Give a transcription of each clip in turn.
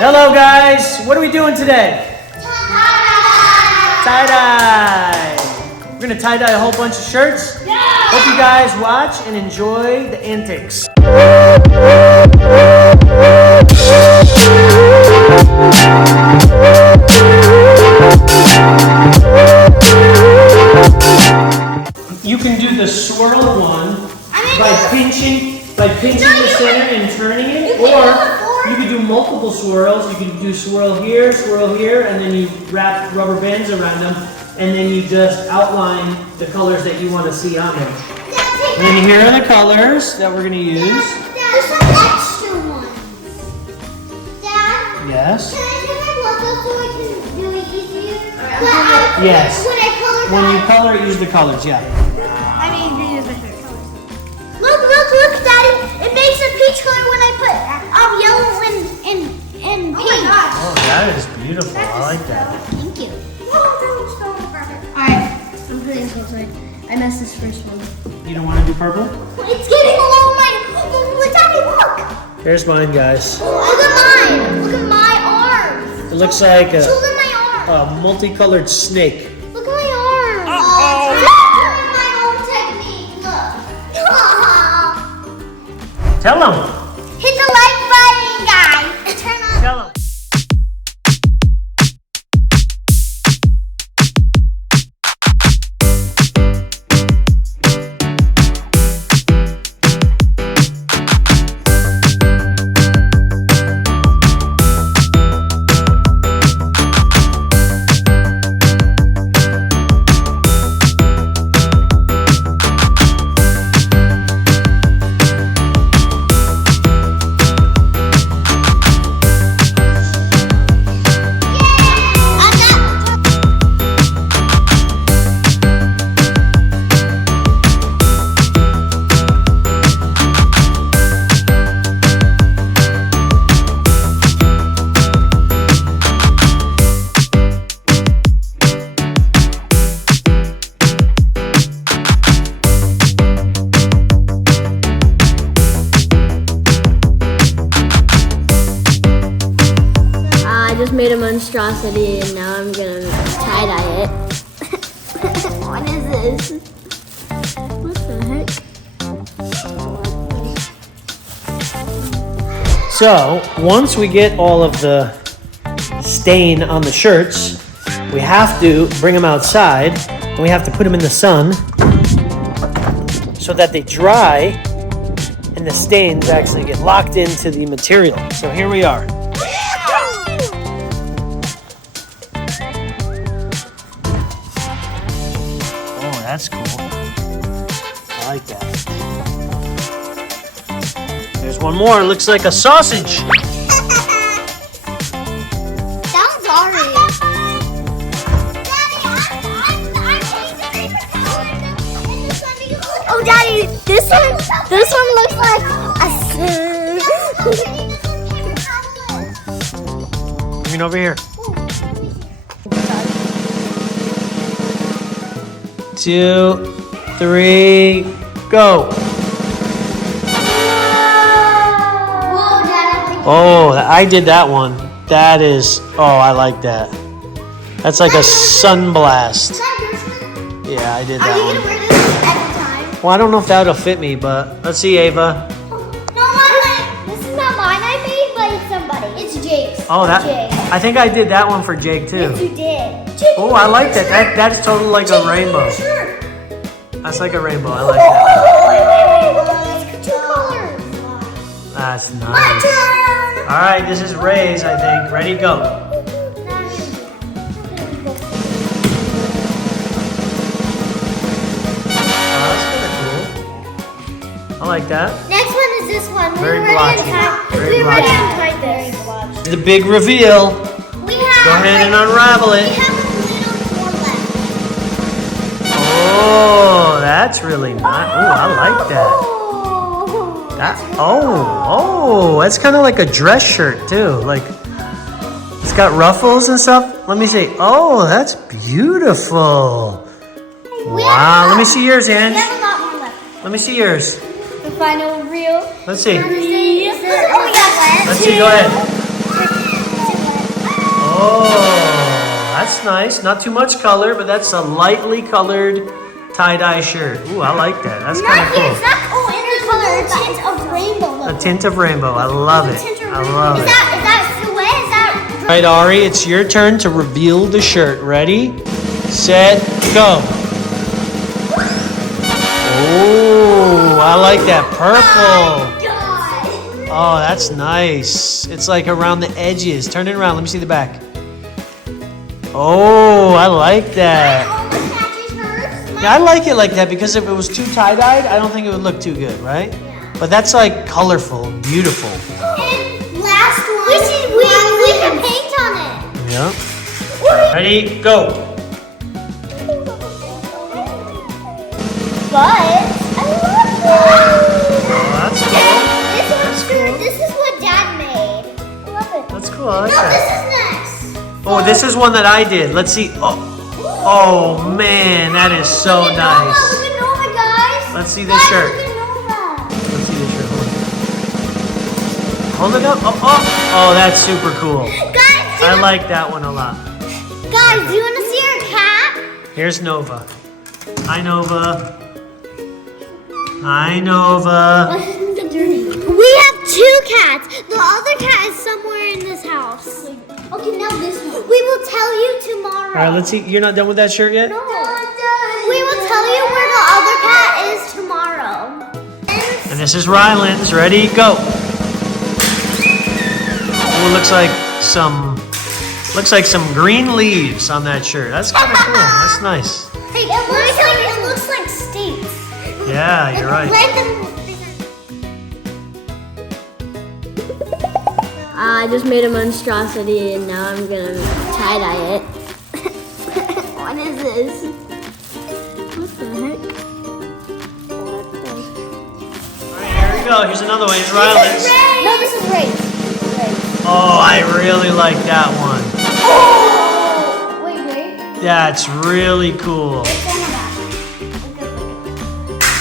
Hello guys, what are we doing today? Tie-dye! We're gonna tie-dye a whole bunch of shirts. Yeah. Hope you guys watch and enjoy the antics. You can do the swirl one by pinching the center and turning it, or you could do multiple swirls. You could do swirl here, and then you wrap rubber bands around them, and then you just outline the colors that you want to see on them. And then here are the colors that we're going to use. There's some extra ones. Dad? Yes? Can I take my gloves off so I can do it easier? Yes. When you color, use the colors, yeah. these are favorite colors. Look, Daddy. It makes a peach color when I put yellow and pink. Oh my gosh. Oh, that is beautiful. I like that. Thank you. Alright, I'm putting this outside. I messed this first one. You don't want to do purple? It's getting all over my... Daddy, look! Here's mine, guys. Look at mine. Look at my arms. It looks like Show them my arms. a multicolored snake. Look at my arms. Uh-oh. My own technique. Look. Tell them. Hit the like button, guys. Turn on. Tell them. Made a monstrosity and now I'm gonna tie-dye it. What is this? What the heck? So, once we get all of the stain on the shirts, we have to bring them outside and we have to put them in the sun so that they dry and the stains actually get locked into the material. So here we are. That's cool. I like that. There's one more. It looks like a sausage. That one's orange. Oh, Daddy, this one looks like a... Bring it over here. 2, 3, go. Oh, I did that one. That is, oh, I like that. That's like a sunblast. Yeah, I did that one. Well, I don't know if that'll fit me, but let's see, Ava. This is not mine I made, but it's somebody. It's Jake's. Oh, that. Jake. I think I did that one for Jake too. Yes, you did. Oh, I like that. That's totally like a rainbow. That's like a rainbow. I like that. Wait. Two colors. That's nice. All right, this is Ray's, I think. Ready, go. Oh, that's kind of cool. I like that. Next one is this one. Very blotchy. Very We already blotchy. untied this. The big reveal. We have. Go ahead and unravel it. We have a little more left. Oh, that's really nice. Oh, I like that. That's kind of like a dress shirt too. Like, it's got ruffles and stuff. Let me see. Oh, that's beautiful. Wow. Let me see yours, Ange. We have a lot more left. Let me see yours. The final reel. Let's see. Oh, we got one. Let's see. Go ahead. that's nice. Not too much color, but that's a lightly colored tie-dye shirt. Ooh, I like that. That's kind of cool. It's not color, a tint of rainbow. A tint of rainbow. I love it. I love it. Is that sweat? Is that... All right, Ari, it's your turn to reveal the shirt. Ready, set, go. Oh, I like that purple. Oh, that's nice. It's like around the edges. Turn it around. Let me see the back. Oh, I like that. Yeah, I like it like that because if it was too tie-dyed, I don't think it would look too good, right? Yeah. But that's like colorful, beautiful. And last one. We can paint on it. Yeah. Ready, go. But I love it. Oh, that's cool. This is what Dad made. I love it. That's cool. I like No, that. this is next. Oh, this is one that I did. Let's see. Oh man, that is so Look at nice. Nova, look at Nova, guys. Let's see this shirt. Look at Nova. Let's see this shirt. Hold it up. Oh, that's super cool. Guys, I like that one a lot. Guys, do you want to see our cat? Here's Nova. Hi, Nova. Hi, Nova. We have 2 cats. The other cat is somewhere in this house. Okay, now this one. We will tell you tomorrow. All right, let's see. You're not done with that shirt yet? No. We will tell you where the other cat is tomorrow. And this is Rylan's. Ready, go. Oh, it looks like some green leaves on that shirt. That's kind of cool. That's nice. Hey, it looks like states. Yeah, you're right. I just made a monstrosity and now I'm gonna tie-dye it. What is this? What the heck? Alright, here we go. Here's another one. Here's Rylan's. No, this is Ray. Oh, I really like that one. Oh! Wait. That's really cool.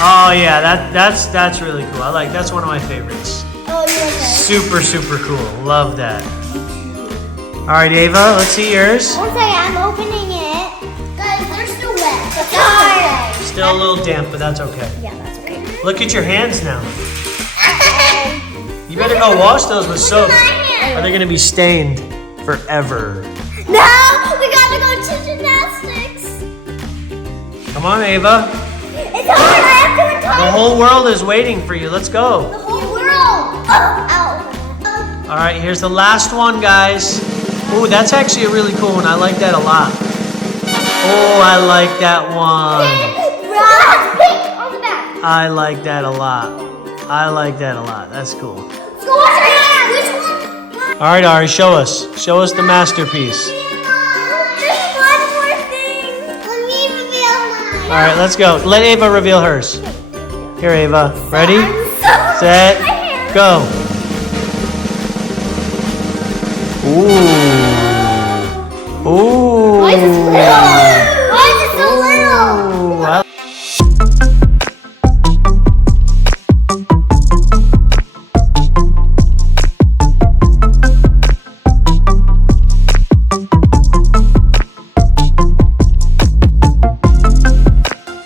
Oh yeah, that's really cool. That's one of my favorites. Oh, you're okay. Super cool. Love that. Alright, Ava, let's see yours. One second, I'm opening it. Guys, they're still wet. But that's okay. Still a little damp, but that's okay. Yeah, that's okay. Look at your hands now. You better go wash those with soap. Or they're gonna be stained forever. No, we gotta go to gymnastics. Come on, Ava. It's hard. I have to retire. The whole world is waiting for you. Let's go. The whole world. Ow. All right, here's the last one, guys. Ooh, that's actually a really cool one. I like that a lot. Oh, I like that one. Pink on the back. I like that a lot. That's cool. Let's go watch our hair. Which one? All right, Ari, show us. Show us the masterpiece. There's one more thing. Let me reveal mine. All right, let's go. Let Ava reveal hers. Here, Ava. Ready, set, go. Ooh. Why is it